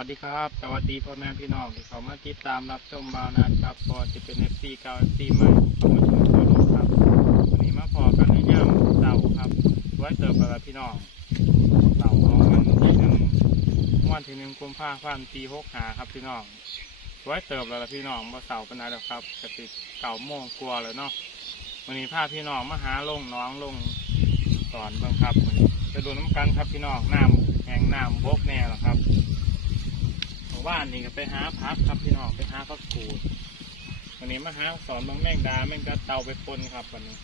วัสดีครับ สวัสดีพ่อแม่พี่น้องที่เขามาติดตามรับชมบาวนาครับพอจะเป็นเอฟซีเก่าเอฟซีใหม่ขามาชมตัวลงครับวันนี้มาพอกันในย่ามเสาครับไว้เติมกับพี่น้องเสาของวันที่หนึ่งวันที่หนึ่งกุมภาพันธ์ปีหกหาครับพี่น้องไว้เติมแล้วพี่น้องมาเสาร์เป็นไรแล้วครับกติดเก่าโมงกลัวเลยเนาะวันนี้พาพี่น้องมาหาลงน้องลงสอนบ้างครับวันนี้ไปดูน้ำกันครับพี่น้องน้ำแหงน้ำบกแน่หรอครับ หมู่บ้านนี่ก็ไปหาพักครับพี่น้องไปหาพักกูดวันนี้มาหาสอนบางแมงดาแมงกะเตาไปปนครับวันนี้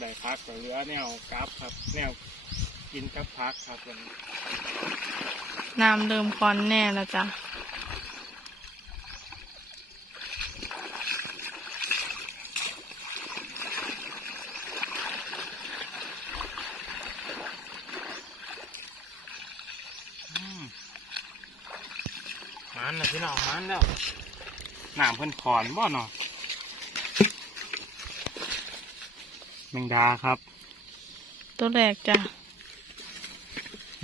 ได้พักกับเหลือแนวกราฟครับ แนวกินกับพักครับวันนี้น้ำเดิมคอนแน่แล้วจ้ะ อืมมันนะ พี่น้องมันแล้วน้ำเพิ่นขอนบ่เนาะแมงดาครับ ตัวแรกจ้ะ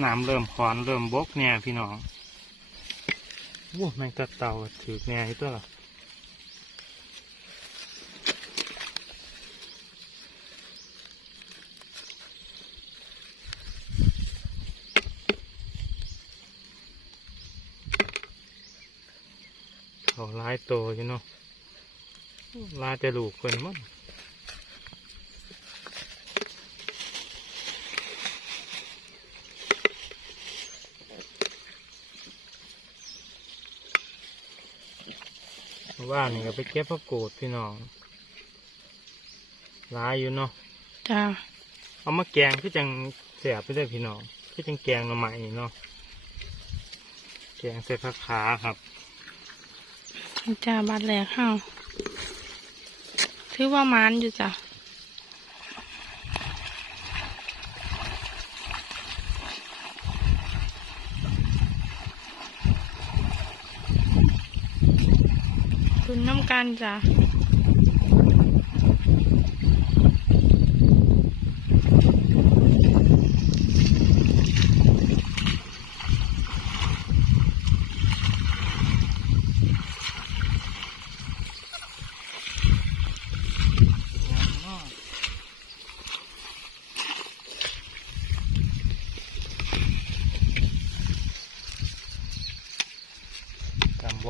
น้ำเริ่มขอนเริ่มบกเนี่ยพี่น้องโอ้แมงกะเตาถือแน่อยู่ตัวละเขาหลาย โตอยู่เนาะลายแต่ลูกเพิ่นมั้งว่านี่ก็ไปเก็บพระโกดพี่น้องหลายอยู่เนาะจ้ะเอามาแกงคือจังเสียบไปเลยพี่น้องคือจังแกงหน่อไม้นี่เนาะแกงใส่ผักขาครับ จ้าบาดแรกเฮาถือว่ามันอยู่จ้ะคุณน้ำกันจ้ะ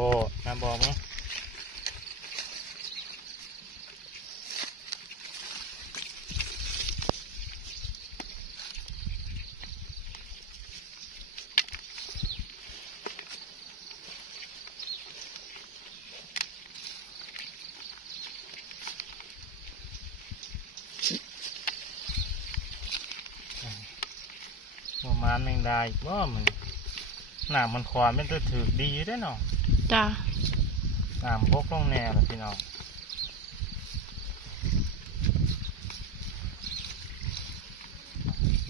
จัมโบน้ำบอมั้งประมาณแมงดาอีกว่มันหนามันควานเป็นตัวถือดีได้เนาะ จ้ะน้ำพกลงแน่เลยพี่น้อง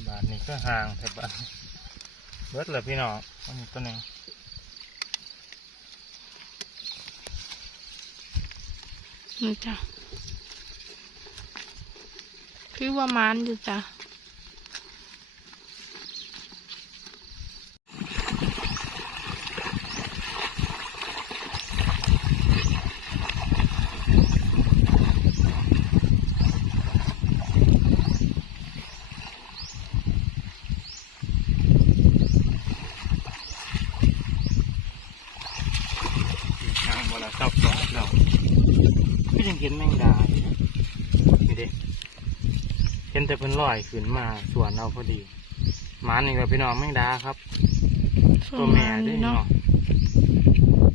บาทนี้ก็ห่างแต่บาทเบิดเลยพี่น้องอันนี้ตัวหนึ่งนี่จ้ะคือว่ามันอยู่จ้ะ ห่างเวลาชอบร้อนเราก็ยังเห็นแมงดาอยู่นะนี่เด็เห็น แต่เพิ่นลอยขึ้นมาสวนเราพอดีหมานี่ก็พี่น้องแมงดาครับ ตัวแม่ด้วยเนาะเนาะ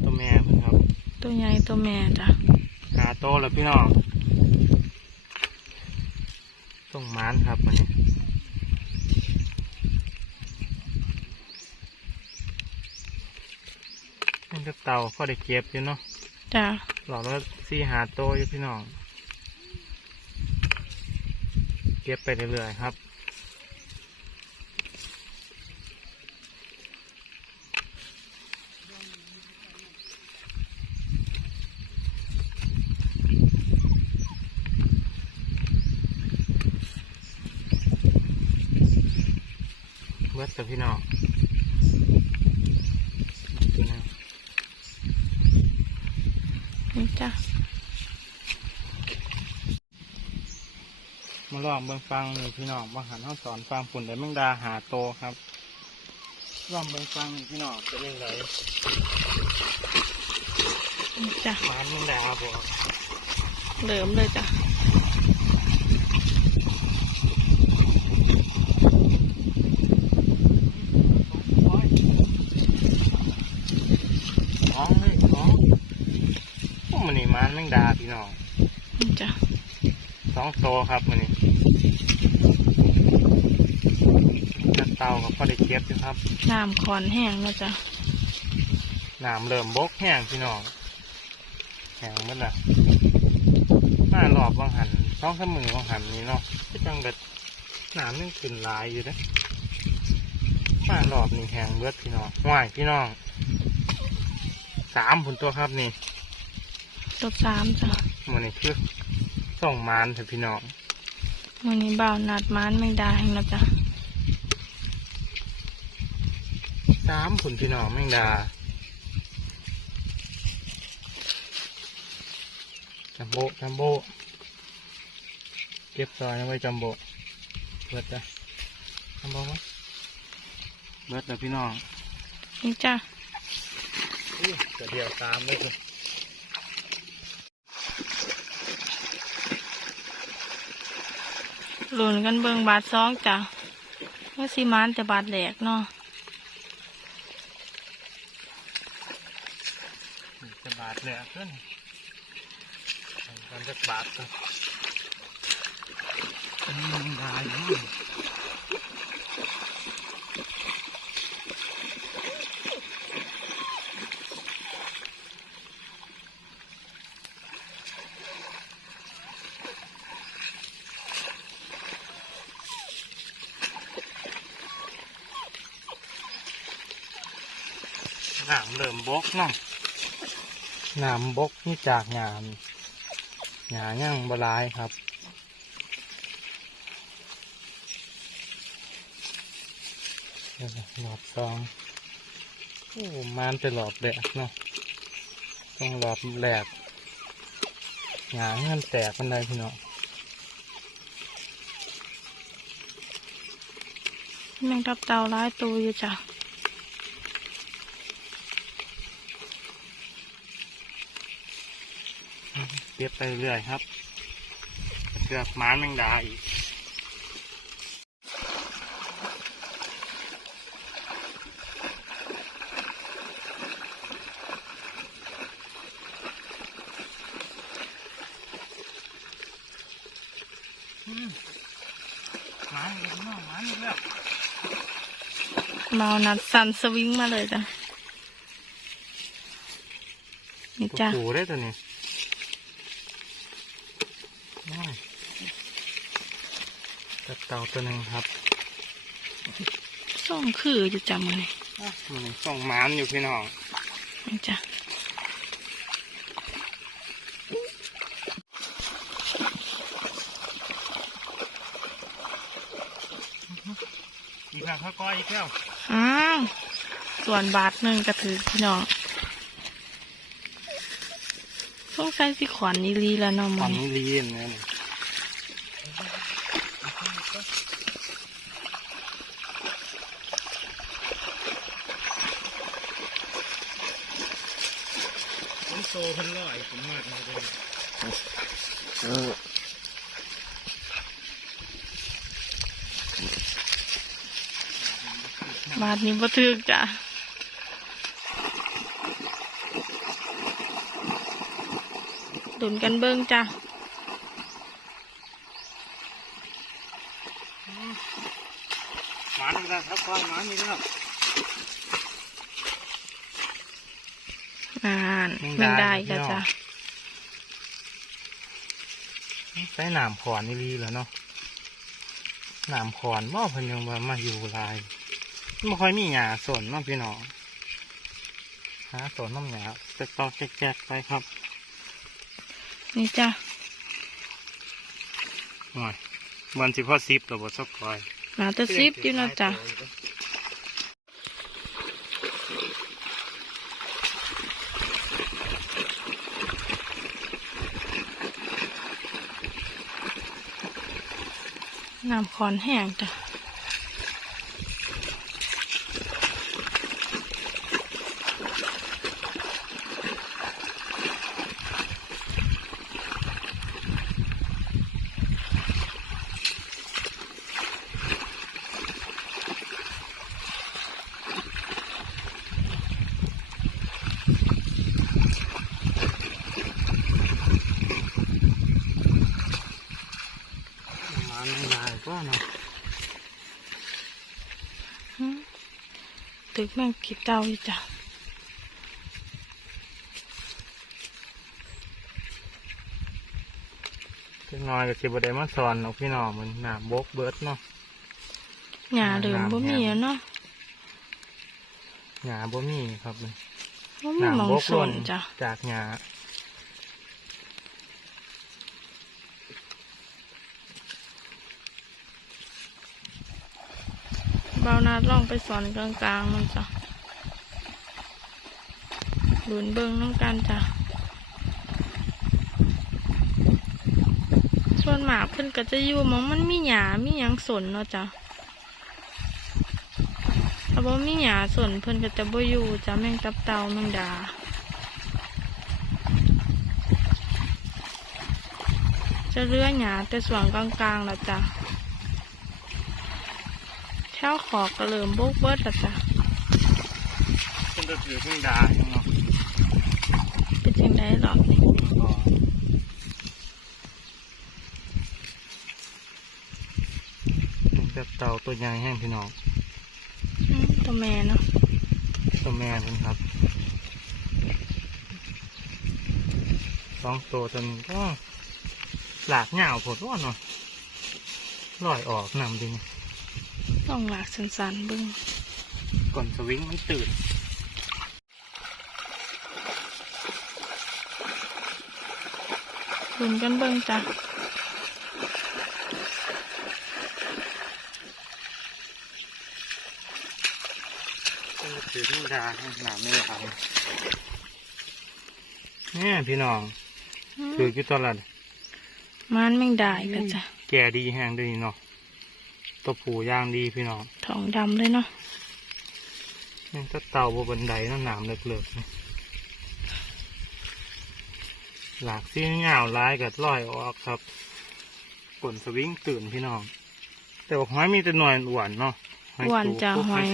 ตัวแม่เพิ่นครับ ตัวใหญ่ตัวแม่จ้ะหาโตแล้วพี่น้องส่งหมานครับมันนี้นี่ก็เตาก็ได้เก็บอยู่เนาะจ้ะหลอกแล้วซีหาโตอยู่พี่น้อง เย็บไปเรื่อยๆครับ เบิดกับพี่น้องนี่จ้า มาลองเบิ่งฟังนี่พี่น้องมาหันห้องสอนฟังปุ่นได้แมงดาหาโตครับลองเบิ่งฟังนี่พี่น้องเป็นยังไงนี่จ้ะมันแมงดาบ่เหลิมเลยจ้ะท้องเลยท้องพวกมันนี่มันแมงดาพี่น้องนี่จ้ะ สองโตครับมันนี่จะเตากับพอได้เก็บอยู่ครับน้ำขอนแห้งแล้วจ้ะน้ำเริ่มบกแห้งพี่น้องแห้งหมันละมารอบบางหันสองสามมือบางหันนี่เนาะก็จังแบบน้ำยังขึ้นหลายอยู่นะมารอบนี่แห้งเบิดพี่น้องว่ายพี่น้องสามผลตัวครับนี่ตัวสามจ้ะมันนี่คือ ส่งมานเถอะพี่น้องวันนี้บ่าวนัดม้านแมงดาแห้งแล้วจ้ะสามผลพี่น้องแมงดาจัมโบ้จัมโบ้เก็บซอยเอาไว้จัมโบ้เบิดจ้ะจัมโบ้วะเบิดแล้วพี่น้องนี่จ้ะอุ้ยจะเดียวตามเลยคือ หลุนกันเบิงบาทสองจ้ะว่าสีมานจะบาทแหลกเนาะจะบาทเลยขึ้นกันจะบาทกันอืมได้ อยู่น้ำเริ่มบกเนาะน้ำบกนี่จากงานหยาย่างบลายครับหลอดซองโอ้มันจะหลอดแหลกเนาะต้องหลอดแหลกหยาเงินแตกกันเลยพี่น้องแมงทับเต่าร้ายตัวอยู่จ้ะ เก็บไปเรื่อยครับเกือบหมานแมงดาอีกอืมหมาอีกแล้วหมาอีกแล้วบ่าวนัดสั่นสวิงมาเลยจ้ะนี่ตัวจ้ะผูได้ตัวนี้ น้อยจับเต่าตัวหนึ่งครับส่งคืออยู่จ้ะมือนี่อะมันส่งหมานอยู่พี่น้องนี่จ้ะอีกแล้วข้าวก้อยอีกแล้วอ้าวส่วนบาทหนึ่งกระถือพี่น้อง สงสัยสิขวัญนีรีแล้วเนาะตมัอนนนี้ลีนเนี่ยผมโซเพันร้อยผมมากเลยบาทนี้บ่ถือจ้ะ ดุนกันเบิ้งจ้ะหมาอีกแล้วข้าวก้อยหมาอีกแล้วอ่านแมงแมดางได้พี่ก็น้องจ้ะใช้หนามขอนนี่ลีแล้วเนาะหนามขอนบ่เพิ่นยังว่ามาอยู่หลายไม่ค่อยมีหญ้าสนเนาะพี่น้องหาสนน้ำหญ้าจะตอกแจกๆไปครับ นี่จ้ะหอยมันสิพ่อซิปตัวบดซอกคอยหนาจะซิปอยู่นะจ้ะน้ำคอนแห้งจ้ะ ก็เนาะอื้อตึกแม่งกิบเตาอยู่จ้ะเล็กน้อยก็สิบ่ได้มาสอนเนาะพี่น้องมันหนาบกเบิดเนาะหญ้าเดิมบ่มีแล้วเนาะหญ้าบ่มีครับมันบ่มีหมองบกสหล่นจ้ะจากหญ้า เบานาดล่องไปสอนกลางๆมันจ้ะดุนเบิงน้ำกันจ้ะ ส่วนหมากเพิ่นก็จะอยู่มองมันมีหญ้ามีหยังสนเนาะจ้ะถ้าบ่มีหญ้าสนเพิ่นก็จะบ่อยู่จ้ะแมงตับเตาแมงดาจะเลื้อยหญ้าแต่ส่วนกลางๆแล้วจ้ะ ถวขอบก็เริ่มบกเบิดแล้วจ้ะเป็นตัวถือเพิ่งดาจังเนาะเป็นจังไดหรอกนี่ก็มันจะเต่าตัวใหญ่แห้งพี่น้องอืมตัวแม่เนาะตัวแม่เพิ่นครับสองตัวตัวนี้ก็หลากเหงาผดว่าเนาะลอยออกนำดิ ต้องหลากสันๆเบิ่งก่อนสวิงมันตื่นลุ้นกันเบิ่งจ้ะถือธรรมดาหนาไม่หลายเนี่ยพี่น้องอืมถืออยู่ตลอดมันแมงดาอีกแล้วจ้ะ แก่ดีแห้งดีเนาะ ตัวผูย่างดีพี่น้องทองดำเลยเนาะนี่ถ้าเต่าบนบันไดน้ำหนามเลิกๆนะหลากซี่เหงาร้ายกับลอยออกครับกลนสวิงตื่นพี่น้อง แต่ว่าหอยมีแต่หน่วยหวานเนาะหอยหวานจูบจ้ะพวกหอย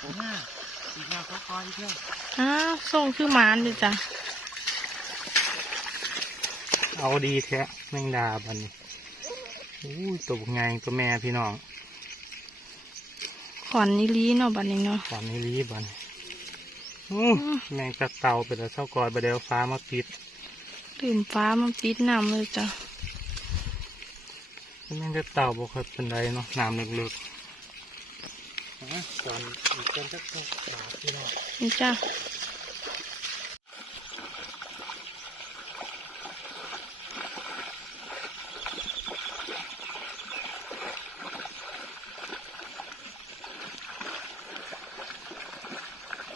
เชอรี่อีกแล้วก็คอยอีกแล้วอ้าวส่งคือหมานเลยจ้ะเอาดีแท้แมงดาบัดนอู้ยตัวไงตัวแม่พี่น้องขอนนิลีเนาะบัดนี้เนาะตอนนี้รีบบัดนอู้แมงตะเต่าไปแล้วเช้ากอยไปเดียวฟ้ามาปิดลืมฟ้ามันปิดน้ำเลยจ้ะแมงตะเต่าบ่เคยเป็นไรเนาะน้ำลึกๆอะ ก่อนอีกกันสักสองบาทพี่น้องนี่จ้ะ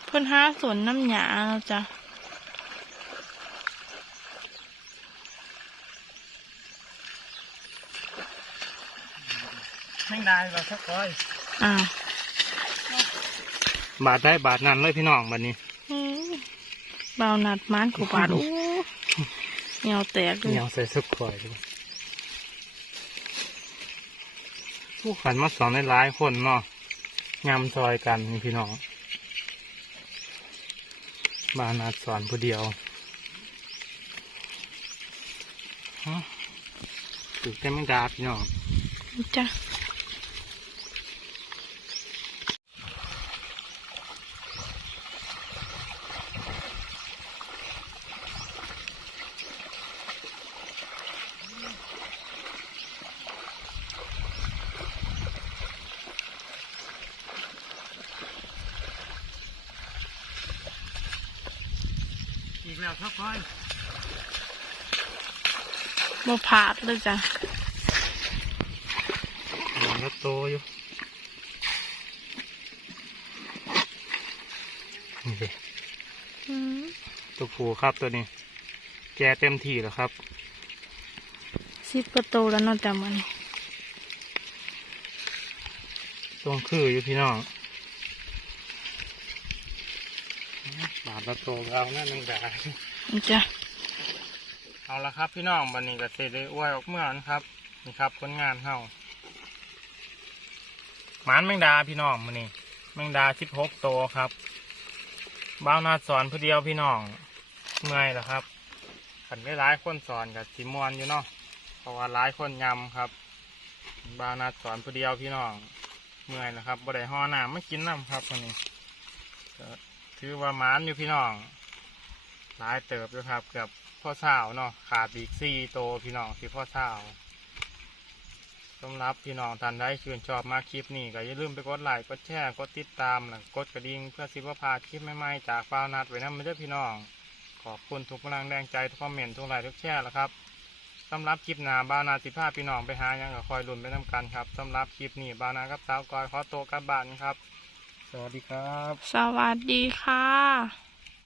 เพิ่นหาสวนน้ำหยาแล้วจ้ะแมงดาเราสักก้อยอ้าว บาทได้บาทนั้นเลยพี่น้องบัดนี้อืมเบาหนัดมานขูบาดโอ้เหนียวแตกเลยเหนียวใส่สักก้อยด้วยผู้ขันมาสอนในหลายๆคนเนาะยำซอยกันนี่พี่น้องบานาสอนผู้เดียวฮะตื่นเต้นไม่ดาพี่น้องนี่จ้ะ แล้วครับพ่อยบ่ผาดเลยจ้ะมันก็โตอยู่นี่ดิอืมตัวผูครับตัวนี้ แกเต็มที่แล้วครับสิบกว่าโตแล้วเนาะจ้ะมันตรงคืออยู่พี่น้อง บาดละโตเรานั่นนึงด่านี่จ้ะเอาละครับ พี่น้องวันนี้ก็เสร็จเลยอ้วยออกเมื่อนะครับ นี่ครับผลงานเฮาหมานแมงดาพี่น้องมันนี่แมงดาสิบหกโตวครับบ้าวนาดสอนผู้เดียวพี่น้องเมื่อยแล้วครับขันไม่ร้ายคนสอนกับสิมวนอยู่เนาะเพราะว่าร้ายคนยำครับบ้าวนาดสอนผู้เดียวพี่น้องเมื่อยแล้วครับบ่ได้ห่อน้ำไม่กินน้ำครับวันนี้ก็ ถือว่าหมานอยู่พี่น้อง หลายเติบอยู่ครับ เกือบพ่อสาวเนาะ ขาดอีกสี่โตพี่น้องที่พ่อสาวสำหรับพี่น้องท่านใดชื่นชอบมากคลิปนี้ก็อย่าลืมไปกดไลค์กดแชร์กดติดตามและกดกระดิ่งเพื่อสิบว่าพาคลิปใหม่ๆจากฟ้าวนัดไว้นะไม่ได้พี่น้อง ขอบคุณทุกกำลังแรงใจทุกคอมเมนต์ทุกไลค์ทุกแชร์แล้วครับสำหรับคลิปหนาบ้าวนาสิพาพี่น้องไปหายังก็คอยลุ้นไปน้ำกันครับสำหรับคลิปนี้บ้าวนากับสาวกอยขอตัวกลับบ้านครับ สวัสดีครับ สวัสดีค่ะ